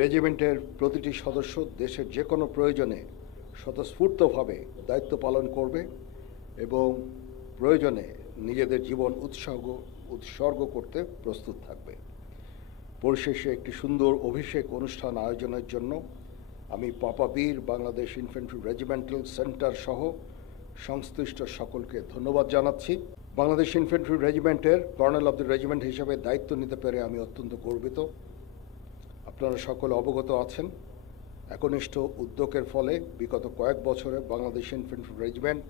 রেজিমেন্টের প্রতিটি সদস্য দেশের যে কোনো প্রয়োজনে স্বতঃস্ফূর্তভাবে দায়িত্ব পালন করবে এবং প্রয়োজনে নিজেদের জীবন উৎসর্গ করতে প্রস্তুত থাকবে। পরিশেষে একটি সুন্দর অভিষেক অনুষ্ঠান আয়োজনের জন্য আমি পাপাবীর বাংলাদেশ ইনফ্যান্ট্রি রেজিমেন্টাল সেন্টার সহ সংশ্লিষ্ট সকলকে ধন্যবাদ জানাচ্ছি। বাংলাদেশ ইনফ্যান্ট্রি রেজিমেন্টের কর্নেল অব দ্য রেজিমেন্ট হিসেবে দায়িত্ব নিতে পেরে আমি অত্যন্ত গর্বিত। আপনারা সকলে অবগত আছেন, একনিষ্ঠ উদ্যোগের ফলে বিগত কয়েক বছরে বাংলাদেশ ইনফ্যান্ট্রি রেজিমেন্ট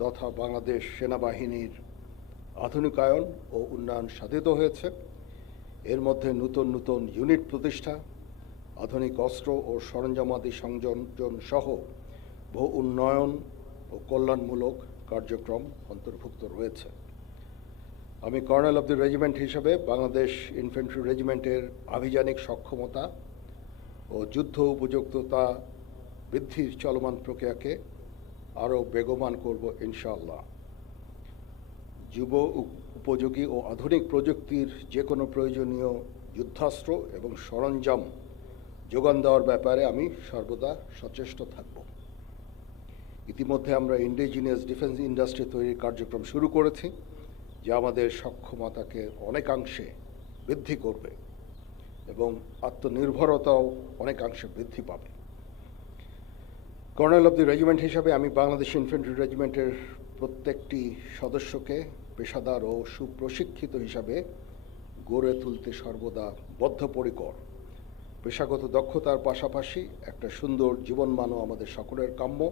তথা বাংলাদেশ সেনাবাহিনীর আধুনিকায়ন ও উন্নয়ন সাধিত হয়েছে। এর মধ্যে নতুন নতুন ইউনিট প্রতিষ্ঠা, আধুনিক অস্ত্র ও সরঞ্জামাদি সংযোজন সহ বহু উন্নয়ন ও কল্যাণমূলক কার্যক্রম অন্তর্ভুক্ত রয়েছে। আমি কর্নেল অব দ্য রেজিমেন্ট হিসেবে বাংলাদেশ ইনফ্যান্ট্রি রেজিমেন্টের আভিযানিক সক্ষমতা ও যুদ্ধ উপযুক্ততা বৃদ্ধির চলমান প্রক্রিয়াকে আরও বেগবান করব ইনশাআল্লাহ। যুব উপযোগী ও আধুনিক প্রযুক্তির যে কোনো প্রয়োজনীয় যুদ্ধাস্ত্র এবং সরঞ্জাম যোগান দেওয়ার ব্যাপারে আমি সর্বদা সচেষ্ট থাকব। ইতিমধ্যে আমরা ইন্ডিজিনিয়াস ডিফেন্স ইন্ডাস্ট্রি তৈরির কার্যক্রম শুরু করেছি, যা আমাদের সক্ষমতাকে অনেকাংশে বৃদ্ধি করবে এবং আত্মনির্ভরতাও অনেকাংশে বৃদ্ধি পাবে। কর্নেল অব দ্য রেজিমেন্ট হিসাবে আমি বাংলাদেশ ইনফ্যান্ট্রি রেজিমেন্টের প্রত্যেকটি সদস্যকে পেশাদার ও সুপ্রশিক্ষিত হিসাবে গড়ে তুলতে সর্বদা বদ্ধপরিকর। পেশাগত দক্ষতার পাশাপাশি একটা সুন্দর জীবনমানও আমাদের সকলের কাম্য।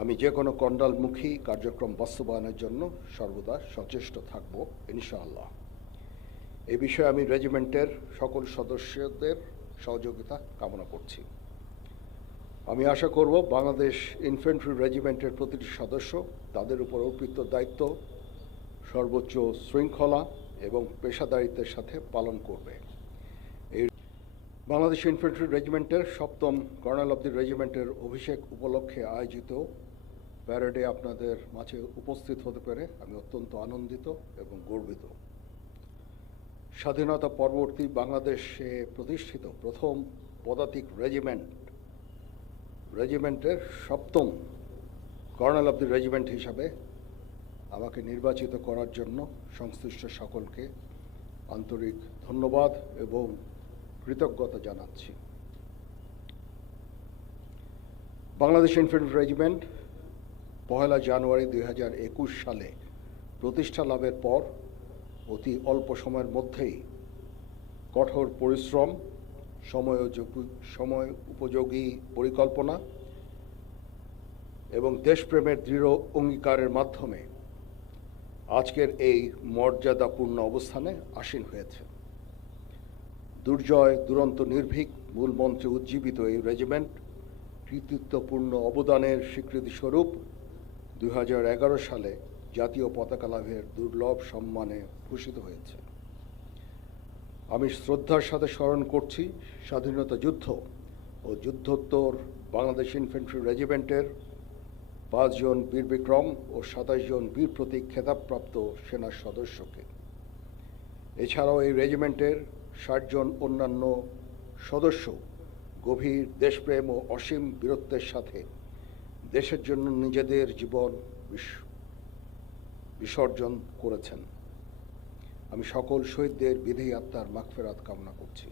আমি যে কোনো কণ্ডালমুখী কার্যক্রম বাস্তবায়নের জন্য সর্বদা সচেষ্ট থাকব ইনশাআল্লাহ। এ বিষয়ে আমি রেজিমেন্টের সকল সদস্যদের সহযোগিতা কামনা করছি। আমি আশা করব বাংলাদেশ ইনফ্যান্ট্রি রেজিমেন্টের প্রতিটি সদস্য তাদের উপর অর্পিত দায়িত্ব সর্বোচ্চ শৃঙ্খলা এবং পেশাদারিত্বের সাথে পালন করবে। এই বাংলাদেশ ইনফ্যান্ট্রি রেজিমেন্টের ৭ম কর্নেল অব দ্য রেজিমেন্টের অভিষেক উপলক্ষে আয়োজিত প্যারেডে আপনাদের মাঝে উপস্থিত হতে পেরে আমি অত্যন্ত আনন্দিত এবং গর্বিত। স্বাধীনতা পরবর্তী বাংলাদেশে প্রতিষ্ঠিত প্রথম পদাতিক রেজিমেন্টের ৭ম কর্নেল অব দ্য রেজিমেন্ট হিসাবে আমাকে নির্বাচিত করার জন্য সংশ্লিষ্ট সকলকে আন্তরিক ধন্যবাদ এবং কৃতজ্ঞতা জানাচ্ছি। বাংলাদেশ ইনফ্যান্ট্রি রেজিমেন্ট ১ জানুয়ারি ২০২১ সালে প্রতিষ্ঠা লাভের পর অতি অল্প সময়ের মধ্যেই কঠোর পরিশ্রম, সময় উপযোগী পরিকল্পনা এবং দেশপ্রেমের দৃঢ় অঙ্গীকারের মাধ্যমে আজকের এই মর্যাদাপূর্ণ অবস্থানে আসীন হয়েছে। দুর্জয় দুরন্ত নির্ভীক মূল মন্ত্রে উজ্জীবিত এই রেজিমেন্ট কৃতিত্বপূর্ণ অবদানের স্বীকৃতিস্বরূপ ২০১১ সালে জাতীয় পতাকা লাভের দুর্লভ সম্মানে ভূষিত হয়েছে। আমি শ্রদ্ধার সাথে স্মরণ করছি স্বাধীনতা যুদ্ধ ও যুদ্ধোত্তর বাংলাদেশ ইনফ্যান্ট্রি রেজিমেন্টের ৫ জন বীর বিক্রম ও ২৭ জন বীর প্রতীক খেতাবপ্রাপ্ত সেনা সদস্যকে। এছাড়াও এই রেজিমেন্টের ৬০ জন অন্যান্য সদস্য গভীর দেশপ্রেম ও অসীম বীরত্বের সাথে দেশের জন্য নিজেদের জীবন বিসর্জন করেছেন। আমি সকল শহীদদের বিধি আত্মার মাগফিরাত কামনা করছি।